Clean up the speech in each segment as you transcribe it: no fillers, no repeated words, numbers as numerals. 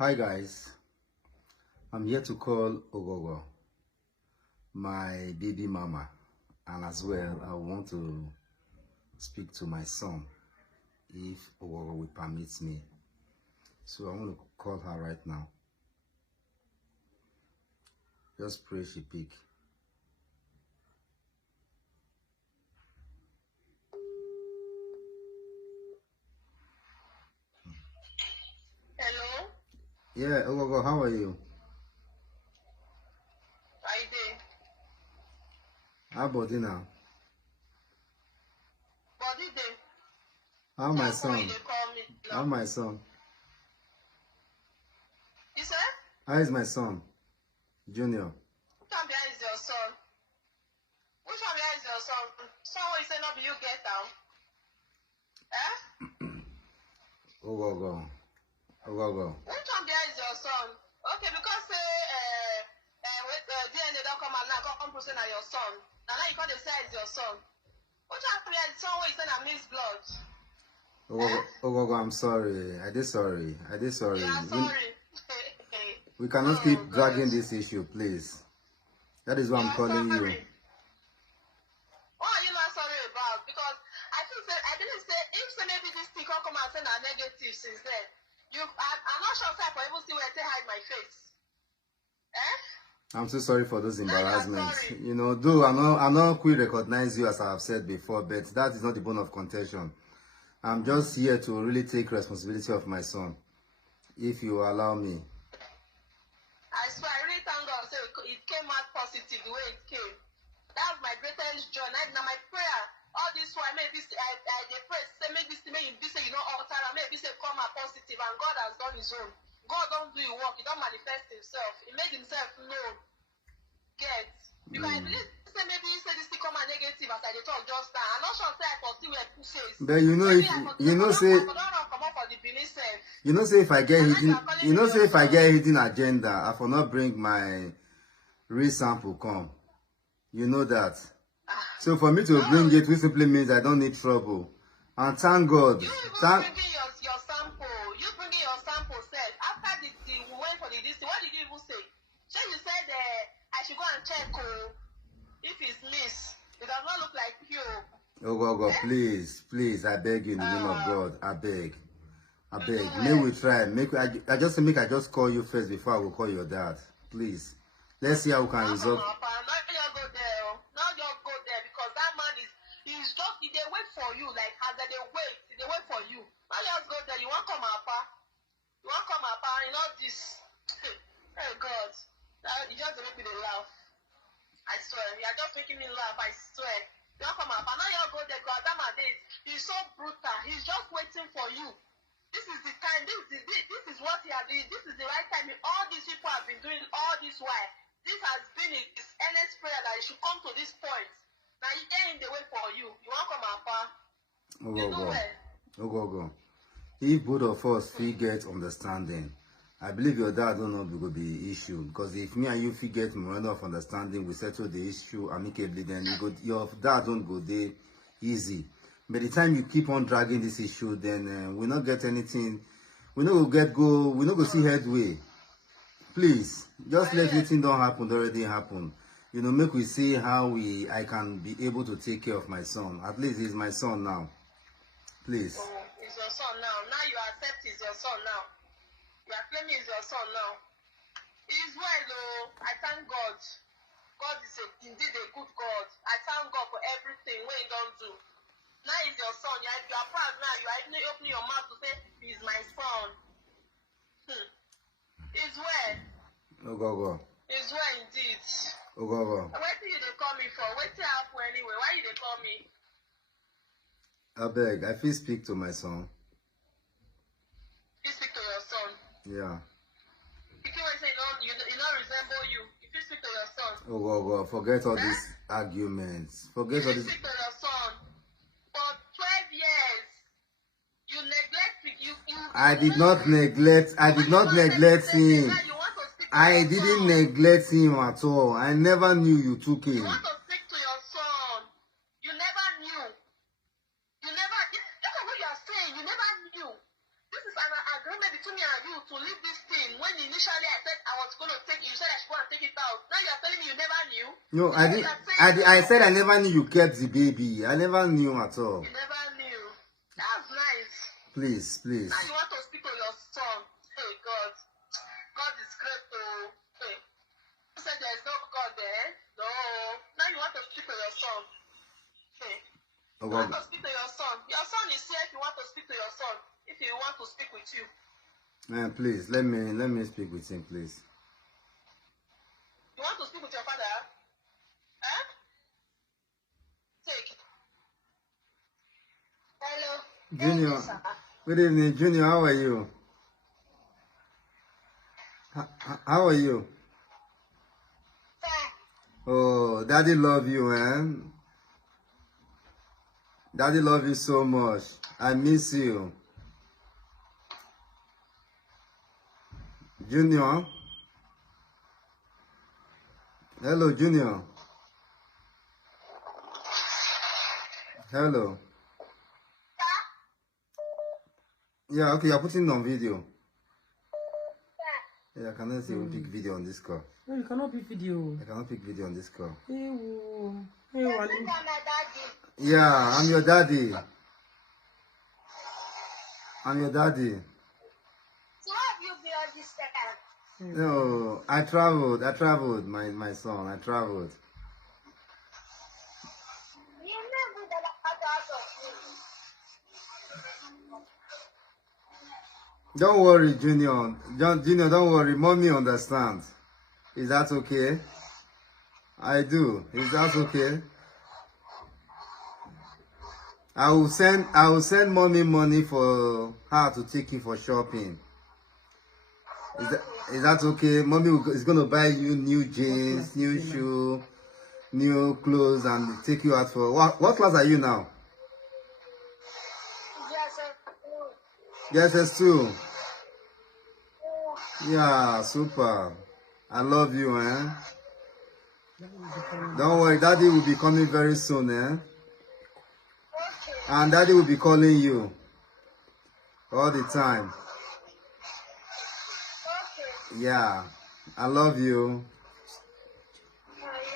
Hi guys, I'm here to call Ogogo, my baby mama, and as well I want to speak to my son if Ogogo will permit me. So I want to call her right now. Just pray she pick. Hello? Yeah, Ogogo, how are you? I did. How about you now? But did they? How my That's why son? they call me How now. my son? You said? How is my son? Junior. Which one behind is your son? Which one behind is your son? Someone say no be you get down. Eh? Ogogo. Ogogo. Which one behind is your son? Okay, because say DNA don't come and now come to say na your son. Now you call the say it's your son. Which one behind is someone say na miss blood? Ogogo, I'm sorry. I did sorry. You are sorry. We cannot keep dragging this issue, please. That is why I'm calling you. What are you not sorry about? Because I didn't say if maybe this thing come and say na negative since then. I'm not sure if I even see where they hide my face. Eh? I'm so sorry for those embarrassments. Sorry. You know, though I'm not quick recognize you as I have said before, but that is not the bone of contention. I'm just here to really take responsibility of my son, if you allow me. I swear, I really thank God. So it came out positive the way it came. That was my greatest joy. Now my prayer, all this while, I pray, say make this thing, make this you know alter, make this come out positive, and God has done His own. God don't do His work. He don't manifest Himself. He made Himself known. Get because I believe say maybe you say this thing come out negative as I dey talk just now. I'm not sure say I foresee where two face. But you know, say if I get hidden agenda, I will not bring my real sample come. You know that. So for me to bring it, which simply means I don't need trouble. And thank God. You bringing your sample. You bringing your sample set. After the went for the this, what did you even say? So you said I should go and check if it's miss. It does not look like you. Oh God, please, I beg you in the name of God. I beg. May we try. I just call you first before I will call your dad. Please. Let's see how we can resolve. Not just go there because that man he's just they wait for you like as they wait for you. Not just go there. You won't come up. You won't come up. You know this. Oh God, you just make me laugh. I swear, you are just making me laugh. I swear. You won't come up. And now you go there because that man he's so brutal. He's just waiting for you. This is the time. This is what he has done. This is the right time. All these people have been doing all this while. This has been his earnest prayer that he should come to this point. Now he get in the way for you. You won't come up. You do well. Go. If both of us get understanding, I believe your dad don't know will be issue. Because if me and you get memorandum of understanding, we settle the issue amicably, then your dad don't go there easy. By the time you keep on dragging this issue, then we not get anything. We not go see headway. Please, just let everything don't happen already happen. You know, make we see how I can be able to take care of my son. At least he's my son now. Please. Oh, he's your son now. Now you accept he's your son now. You are claiming he's your son now. He's well, though. I thank God. God is indeed a good God. I thank God for everything what he don't do. Now he's your son. You are proud now. You are even opening your mouth to say he's my son. He's well. Go. He's well indeed. Go. What did you call me for? What did happen anyway? Why did they call me? I beg. I feel speak to my son. You speak to your son? Yeah. Pikin will say you don't resemble you. If you speak to your son. Go. Forget all these arguments. Forget all this. Speak to your son. For 12 years, you neglect you. I did not neglect him. I didn't neglect him at all. I never knew you took him. You want to speak to your son. You never knew. Look at what you are saying. You never knew. This is an agreement between me and you to leave this thing. When initially I said I was going to take it, you said I should go and take it out. Now you are telling me you never knew. No, I said I never knew you kept the baby. I never knew at all. You never knew. That's nice. Please, please. Now you want to speak to your son. Hey, God. God is great, though. Hey. You said there is no God there. No. Now you want to speak to your son. Hey. You want to speak to your son. Your son is here if you want to speak to your son. If he want to speak with you. Man, please, let me speak with him, please. You want to speak with your father? Eh? Take. Hello. Junior. Good evening, Junior. How are you? How are you? Oh, Daddy love you, man. Daddy love you so much. I miss you. Junior. Hello, Junior. Hello. Yeah, okay, you're putting on video. Yeah, I cannot see pick video on this call. No, you cannot pick video. I cannot pick video on this call. Hey, Wally. Yeah, I'm your daddy. I'm your daddy. So have you been on this time? No, I traveled, my son, I traveled. You remember that out of me. Don't worry, Junior. Junior, don't worry. Mommy understands. Is that okay? I do. Is that okay? I will send mommy money for her to take you for shopping. Is that okay? Mommy is gonna buy you new jeans, new shoe, new clothes, and take you out for what class are you now? Yes, S2. Yeah, super. I love you, eh? Don't worry, Daddy will be coming very soon, eh? And Daddy will be calling you all the time. Yeah, I love you.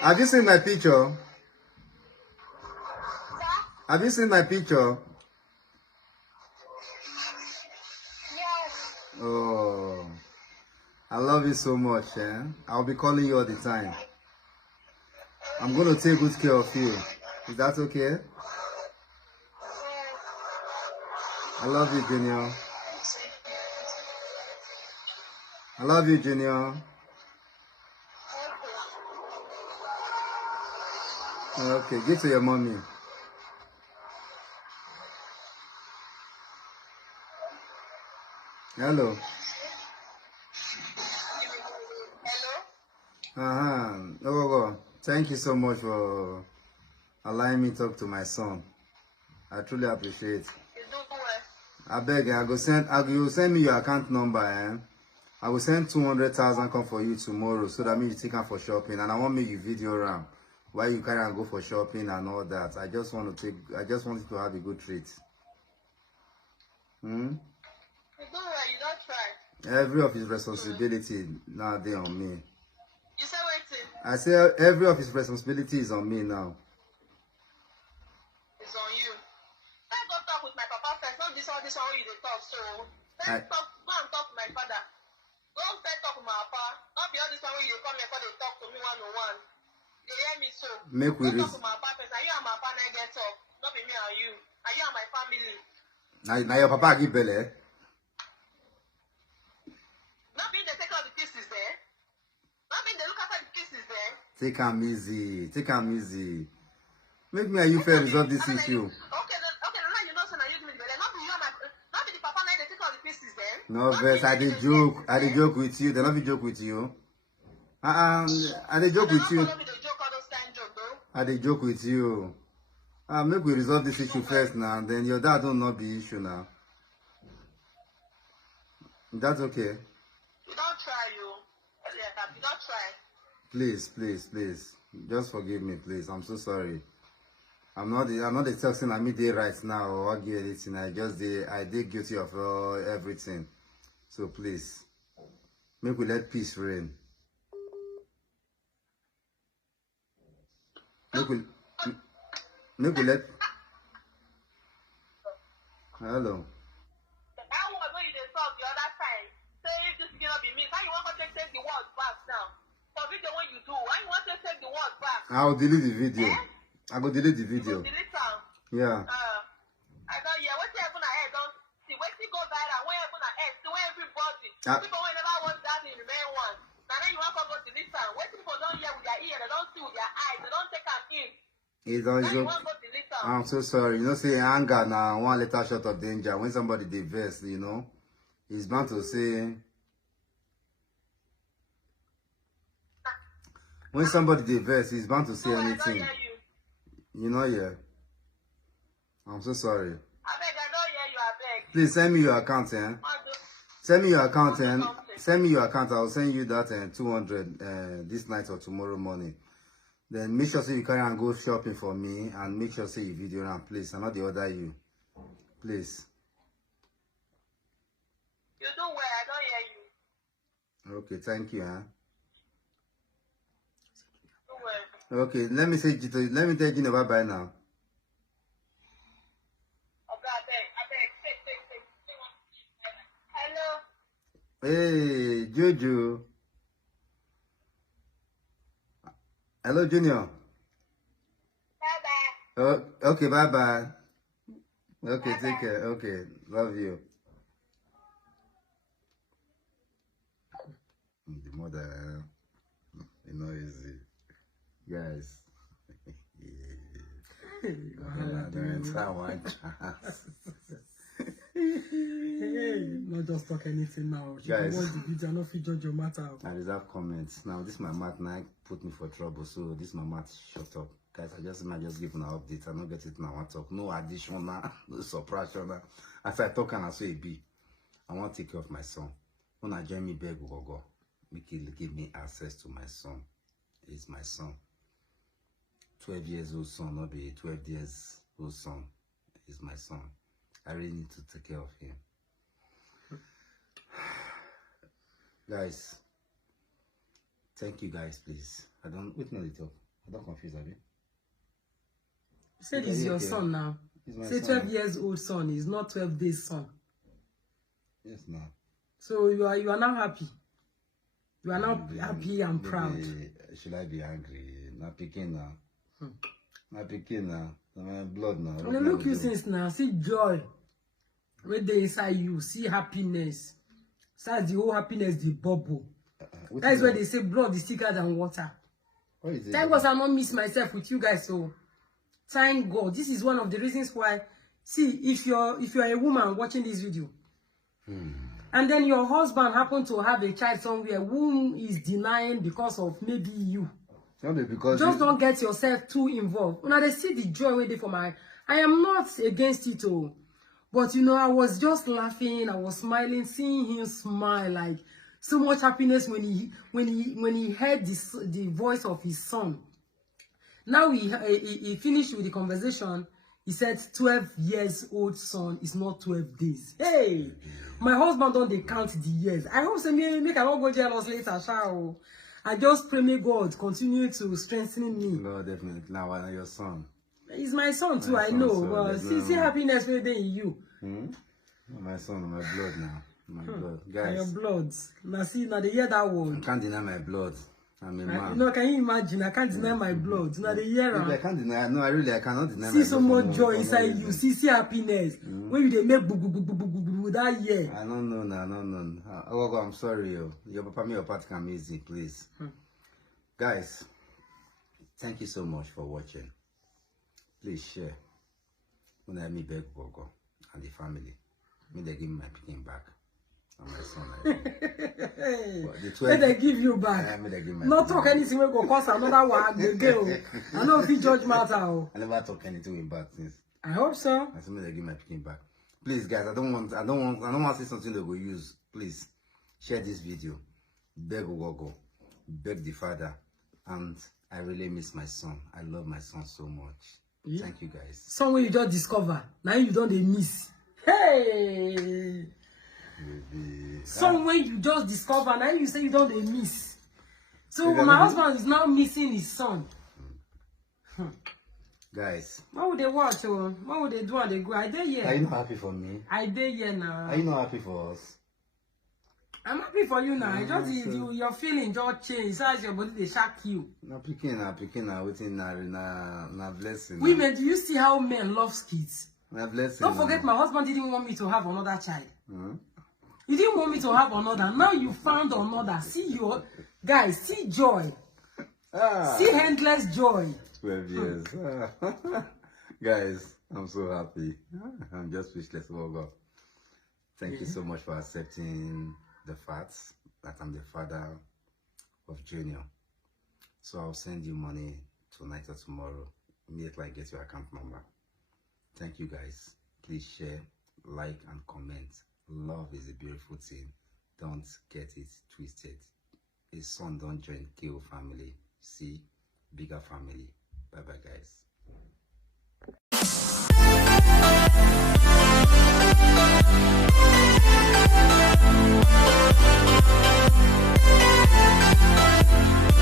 Have you seen my picture? Have you seen my picture? Yes. Oh, I love you so much, eh? I'll be calling you all the time. I'm going to take good care of you. Is that okay? I love you, Junior. I love you, Junior. Okay, give to your mommy. Hello. Hello? Oh, thank you so much for allowing me to talk to my son. I truly appreciate it. You do well. I beg you, you send me your account number, eh? I will send 200,000 come for you tomorrow so that means you take her for shopping, and I want me you video around why you can't go for shopping and all that. I just want you to have a good treat. You do well, you don't try. Every of his responsibility now they on me. You say waiting. I say every of his responsibility is on me now. It's on you. Let's go talk with my papa first. Not this one you dey talk. So go and talk to my father. Go first talk with my papa. Not be all this one when you come here for they talk to me one-on-one. They hear me so. Make we talk to my papa first. Are you and my papa now get talk? Not be me and you. Are you and my family? Now your papa give belly. Not being they take all the pieces there. Not being they look after the pieces there. Take am easy. Take am easy. Make me and you fair resolve this issue. Okay, now you know so now you give me the belly. Not be you and my not be the papa now they take all the pieces there. No verse, I dey joke. I dey joke with you. They not be joke with you. I dey joke with you. I dey joke with you. Make we resolve this issue first now. Then your dad don't know the issue now. That's okay. You don't try, you. You don't try. Please. Just forgive me, please. I'm so sorry. I'm not the person I meet there right now or argue anything. I did guilty of everything. So please. Make we let peace reign. Make we let. Hello. That was when you talk the other time. Say if this cannot be me. How you want to take the words back now? For video when you do, why you want to take the words back? I'll delete the video. I will delete the video. Delete them. Yeah. I don't hear what you have on ahead. Don't see what you go viral. When you have on ahead, to everybody. People will never watch that in the main one. Now then you want to go delete them. What people don't hear with their ear, they don't see with their eyes, they don't take them in. I'm so sorry. You know, say anger now, one letter short of danger. When somebody diverse, you know, he's bound to say. When somebody diverse, he's bound to say anything. You know, yeah. I'm so sorry. I beg, I don't hear you, I beg. Please send me your account, eh? Send me your account, and send me your account. I'll send you that 200 this night or tomorrow morning. Then make sure say you carry and go shopping for me, and make sure say you video and please, and not the other you. Please. You do well, I don't hear you. Okay, thank you, huh? Do well. Okay, let me tell you bye bye now. Hello. Hey, Jojo. Hello, Junior. Bye-bye. Oh, okay, bye-bye. Okay, bye-bye. Take care. Okay, love you. The mother, you know, is guys. I don't have one chance. Hey, not just talk anything now. Guys, watch the video, not fit judge your matter. I reserve comments. Now, this my mat now put me for trouble, so this my mat shut up. Guys, I might just give an update. I don't get it now. I talk. No additional, no suppression. As I talk and I say it be, I want to take care of my son. When I join me, beg go. Make it give me access to my son. It's my son. 12 years old son, not be 12 years old son. It's my son. I really need to take care of him. Guys, thank you guys, please. I don't wait me talk. I don't confuse you. You said it's your son now. Say 12 years old son, is not 12 days son. Yes, ma'am. So you are now happy. You are now happy and proud. Should I be angry? Not Pikin now. Not Pikin now. My blood now. When I look you since now, see joy. When they inside you, see happiness. That's the whole happiness, the bubble. That is where they say blood is thicker than water. Thank God I not miss myself with you guys. So thank God. This is one of the reasons why. See, if you're a woman watching this video, and then your husband happened to have a child somewhere whom is denying because of maybe you. Because just don't get yourself too involved. When I see the joy waiting for I am not against it all. But you know, I was just laughing, I was smiling, seeing him smile, like so much happiness when he heard the voice of his son. Now he finished with the conversation. He said 12 years old son is not 12 days. Hey, my husband don't count the years. I hope say make I not go jealous later, shall I just pray may God continue to strengthen me. No, definitely. Now I know your son. He's my son too, I know. But see happiness very day in you. My son, my blood now. My blood. Guys. Your blood. Now see, now they hear that word. I can't deny my blood. I'm a man. No, can you imagine? I can't deny my blood. Now they hear I can't deny. No, I cannot deny my blood. See so much joy inside you. See happiness. When you make boo that year. I don't know now, no. I'm sorry, yo. Your papa me your part can easy, please. Guys, thank you so much for watching. Please share. When I meet beg Gogo and the family, me they give me my Pikin back. And my son. When they give you back. Not talk anything we go cause another one. Girl. I know if you judge matter. I never talk anything with bad things. I hope so. I said me they give my Pikin back. Please, guys, I don't want to say something they go use. Please share this video. Beg Gogo, beg the father, and I really miss my son. I love my son so much. Yeah. Thank you, guys. Somewhere you just discover. Now you don't miss. Hey! Baby. Some when you just discover, now you say you don't dey miss. So You my gonna husband is now missing his son. Guys, What would they watch? Oh? What would they do when they go? I dey here. are you not happy for me? I dey here now. Are you not happy for us? I'm happy for you now. Your feeling just change. So as your body they shock you. Na Pikin, waiting na blessing. Women, do you see how men love kids? Na blessing. Don't forget, my husband didn't want me to have another child. Hmm? You didn't want me to have another. Now you found another. See your guys, see joy. See endless joy. 12 years. Guys, I'm so happy. I'm just speechless. Oh God. Thank you so much for accepting the facts that I'm the father of Junior. So I'll send you money tonight or tomorrow. Immediately I get your account number. Thank you guys. Please share, like, and comment. Love is a beautiful thing. Don't get it twisted. A son don't join KO family. See, bigger family. Bye bye guys.